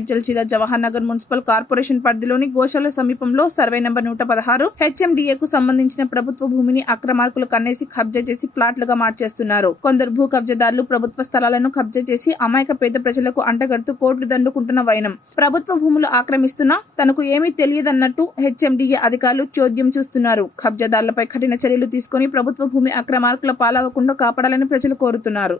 మేడ్చల్ జిల్లా Jawahar Nagar municipal corporation పరిధిలోని గోశాల సమీపంలో సర్వే నంబర్ 116 హెచ్ఎండిఏకు సంబంధించిన ప్రభుత్వ భూమిని అక్రమార్కులు కన్నేసి కబ్జా చేసి ప్లాట్లుగా మార్చేస్తున్నారు. కొందరు భూ కబ్జాదారులు ప్రభుత్వ స్థలాలను కబ్జా చేసి అమాయక పేద ప్రజలకు అంటగడుతూ కోట్లు దండుకుంటున్న వైనం. ప్రభుత్వ భూములు ఆక్రమిస్తున్నా తనకు ఏమీ తెలియదన్నట్టు హెచ్ఎండిఏ అధికారులు చోద్యం చూస్తున్నారు. కబ్జాదారులపై కఠిన చర్యలు తీసుకుని ప్రభుత్వ భూమి అక్రమార్కుల పాలవకుండా కాపాడాలని ప్రజలు కోరుతున్నారు.